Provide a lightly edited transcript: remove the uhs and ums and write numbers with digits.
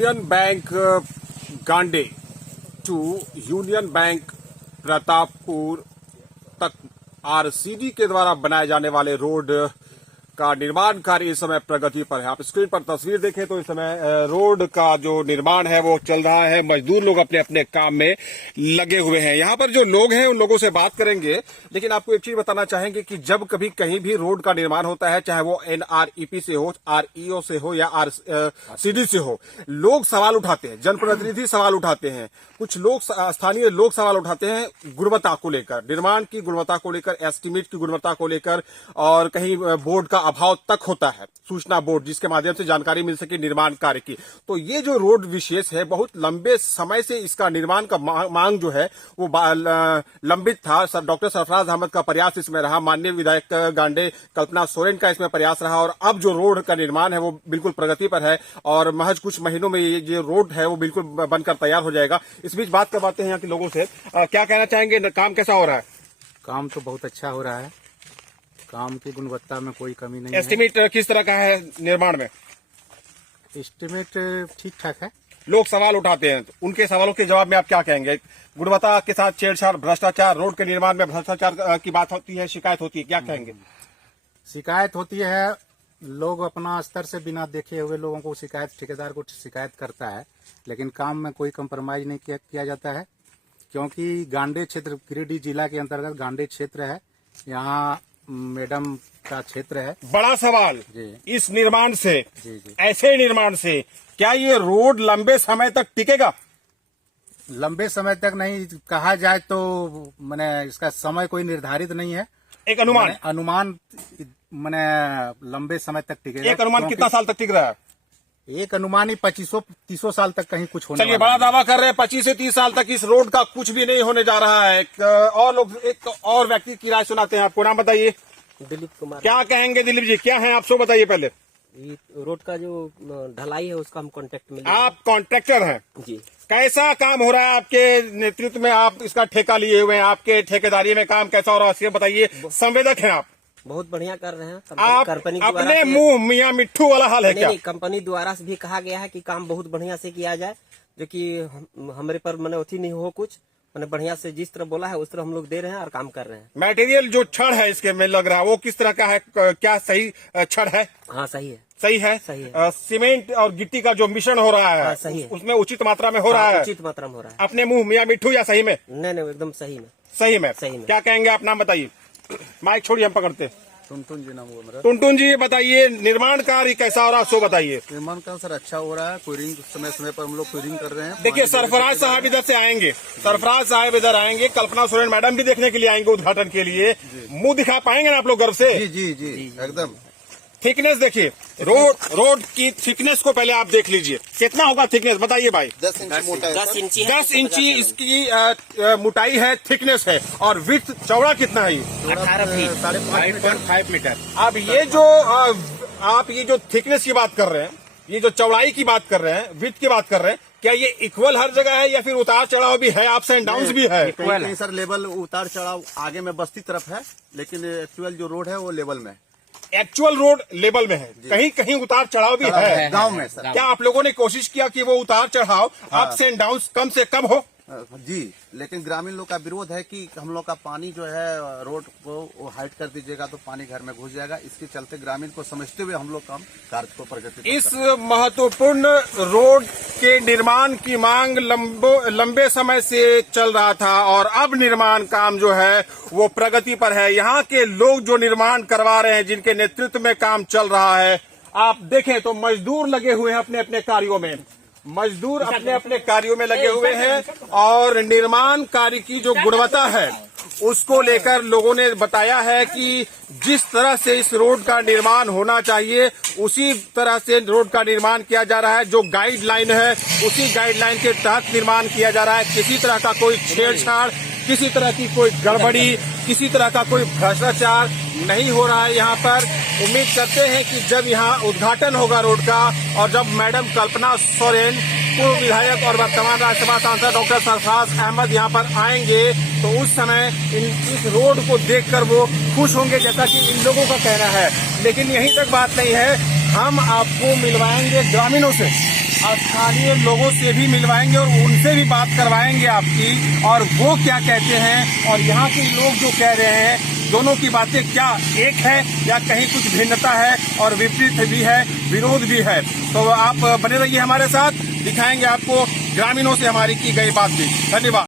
Union Bank गांडे to Union Bank Pratappur तक RCD के द्वारा बनाए जाने वाले रोड का निर्माण कार्य इस समय प्रगति पर है। आप स्क्रीन पर तस्वीर देखें तो इस समय रोड का जो निर्माण है वो चल रहा है। मजदूर लोग अपने अपने काम में लगे हुए हैं। यहाँ पर जो लोग हैं उन लोगों से बात करेंगे, लेकिन आपको एक चीज बताना चाहेंगे कि जब कभी कहीं भी रोड का निर्माण होता है, चाहे वो एनआरईपी से हो, आरईओ से हो या आरसीडी से हो, लोग सवाल उठाते हैं, जनप्रतिनिधि सवाल उठाते हैं, कुछ लोग स्थानीय लोग सवाल उठाते हैं गुणवत्ता को लेकर, निर्माण की गुणवत्ता को लेकर, एस्टीमेट की गुणवत्ता को लेकर, और कहीं बोर्ड का अभाव तक होता है, सूचना बोर्ड जिसके माध्यम से जानकारी मिल सके निर्माण कार्य की। तो ये जो रोड विशेष है, बहुत लंबे समय से इसका निर्माण का मांग जो है वो लंबित था। डॉक्टर सरफराज अहमद का प्रयास इसमें रहा, माननीय विधायक गांडे कल्पना सोरेन का इसमें प्रयास रहा, और अब जो रोड का निर्माण है वो बिल्कुल प्रगति पर है और महज कुछ महीनों में ये रोड है वो बिल्कुल बनकर तैयार हो जाएगा। इस बीच बात करवाते हैं यहाँ के लोगों से। क्या कहना चाहेंगे, काम कैसा हो रहा है? काम तो बहुत अच्छा हो रहा है, काम की गुणवत्ता में कोई कमी नहीं है। एस्टीमेट किस तरह का है निर्माण में? एस्टीमेट ठीक ठाक है। लोग सवाल उठाते हैं, तो उनके सवालों के जवाब में आप क्या कहेंगे? गुणवत्ता के साथ छेड़छाड़, भ्रष्टाचार, रोड के निर्माण में भ्रष्टाचार की बात होती है, शिकायत होती है, क्या कहेंगे? शिकायत होती है, लोग अपना स्तर से बिना देखे हुए लोगों को शिकायत, ठेकेदार को शिकायत करता है, लेकिन काम में कोई कंप्रोमाइज नहीं किया जाता है, क्योंकि गांडे क्षेत्र गिरिडीह जिला के अंतर्गत गांडे क्षेत्र है, यहाँ मैडम का क्षेत्र है। बड़ा सवाल इस निर्माण से, ऐसे निर्माण से क्या ये रोड लंबे समय तक टिकेगा? लंबे समय तक नहीं कहा जाए तो मैंने इसका समय कोई निर्धारित नहीं है। एक अनुमान मैंने लंबे समय तक टिकेगा। एक अनुमान कितना साल तक टिक रहा है? एक अनुमान ही 25-30 साल तक कहीं कुछ होने। चलिए, बड़ा दावा कर रहे हैं 25 से 30 साल तक इस रोड का कुछ भी नहीं होने जा रहा है। और लोग, एक और व्यक्ति की राय सुनाते हैं। आपको नाम बताइए। दिलीप कुमार। क्या कहेंगे दिलीप जी, क्या है आप सो बताइए पहले। ये रोड का जो ढलाई है उसका हम कॉन्ट्रैक्ट में। आप कॉन्ट्रैक्टर हैं जी। कैसा काम हो रहा है आपके नेतृत्व में? आप इसका ठेका लिए हुए हैं, आपके ठेकेदारी में काम कैसा हो रहा है बताइए। संवेदक हैं आप, बहुत बढ़िया कर रहे हैं। आप कंपनी अपने मुंह मियां मिट्ठू वाला हाल है क्या? नहीं, कंपनी द्वारा से भी कहा गया है कि काम बहुत बढ़िया से किया जाए, जो कि हमारे पर मैंने उठी नहीं हो कुछ, मैंने बढ़िया से जिस तरह बोला है उस तरह हम लोग दे रहे हैं और काम कर रहे हैं। मटेरियल जो छड़ है इसके में लग रहा है वो किस तरह का है? क्या सही छड़ है? हाँ सही है। सही है, सही है। सीमेंट और गिट्टी का जो मिश्रण हो रहा है, सही है। उसमें उचित मात्रा में हो रहा है? उचित मात्रा में हो रहा है। अपने मुंह मियां मिट्ठू या सही में? नहीं, एकदम सही में। सही में। सही में। क्या कहेंगे आप? नाम बताइए। माइक छोड़िए, हम पकड़ते हैं। टुनटुन जी नाम हुआ मेरा। टुनटुन जी, ये बताइए निर्माण कार्य कैसा हो रहा है, सो बताइए। निर्माण कार्य सर अच्छा हो रहा है, क्यूरिंग समय समय पर हम लोग क्यूरिंग कर रहे हैं। देखिए, सरफराज साहब इधर से आएंगे, सरफराज साहब इधर आएंगे, कल्पना सोरेन मैडम भी देखने के लिए आएंगे उद्घाटन के लिए। मुंह दिखा पाएंगे ना आप लोग गर्व से? जी जी जी एकदम। थिकनेस देखिए, रोड की थिकनेस को पहले आप देख लीजिए, कितना होगा थिकनेस बताइए भाई? 10 इंच मोटा है। 10 इंची इसकी मोटाई है, थिकनेस है। और विड्थ, चौड़ा कितना है? 18 फीट 5.5 मीटर। अब ये जो आप ये जो थिकनेस की बात कर रहे हैं, ये जो चौड़ाई की बात कर रहे हैं, विड्थ की बात कर रहे हैं, क्या ये इक्वल हर जगह है या फिर उतार चढ़ाव भी है, अप्स एंड डाउन्स भी है? कहीं सर लेवल उतार चढ़ाव आगे में बस्ती तरफ है, लेकिन एक्चुअल जो रोड है वो लेवल में है। एक्चुअल रोड लेवल में है, कहीं कहीं उतार चढ़ाव भी है गांव में सर। क्या आप लोगों ने कोशिश किया कि वो उतार चढ़ाव, अप्स एंड डाउन्स कम से कम हो? जी, लेकिन ग्रामीण लोग का विरोध है कि हम लोग का पानी जो है रोड को वो हाइट कर दीजिएगा तो पानी घर में घुस जाएगा। इसके चलते ग्रामीण को समझते हुए हम लोग काम कार्य को प्रगति। इस महत्वपूर्ण रोड के निर्माण की मांग लंबे समय से चल रहा था और अब निर्माण काम जो है वो प्रगति पर है। यहाँ के लोग जो निर्माण करवा रहे हैं, जिनके नेतृत्व में काम चल रहा है, आप देखें तो मजदूर लगे हुए हैं अपने अपने कार्यों में, मजदूर अपने अपने कार्यों में लगे हुए हैं और निर्माण कार्य की जो गुणवत्ता है उसको लेकर लोगों ने बताया है कि जिस तरह से इस रोड का निर्माण होना चाहिए उसी तरह से रोड का निर्माण किया जा रहा है। जो गाइडलाइन है उसी गाइडलाइन के तहत निर्माण किया जा रहा है। किसी तरह का कोई छेड़छाड़, किसी तरह की कोई गड़बड़ी, किसी तरह का कोई भ्रष्टाचार नहीं हो रहा है यहाँ पर। उम्मीद करते हैं कि जब यहाँ उद्घाटन होगा रोड का और जब मैडम कल्पना सोरेन, पूर्व विधायक और वर्तमान राज्यसभा सांसद डॉक्टर सरफराज अहमद यहाँ पर आएंगे तो उस समय इस रोड को देखकर वो खुश होंगे, जैसा कि इन लोगों का कहना है। लेकिन यहीं तक बात नहीं है, हम आपको मिलवाएंगे ग्रामीणों से। स्थानीय लोगों से भी मिलवाएंगे और उनसे भी बात करवाएंगे आपकी, और वो क्या कहते हैं और यहाँ के लोग जो कह रहे हैं, दोनों की बातें क्या एक है या कहीं कुछ भिन्नता है और विपरीत भी है, विरोध भी है। तो आप बने रहिए हमारे साथ, दिखाएंगे आपको ग्रामीणों से हमारी की गई बातचीत। धन्यवाद।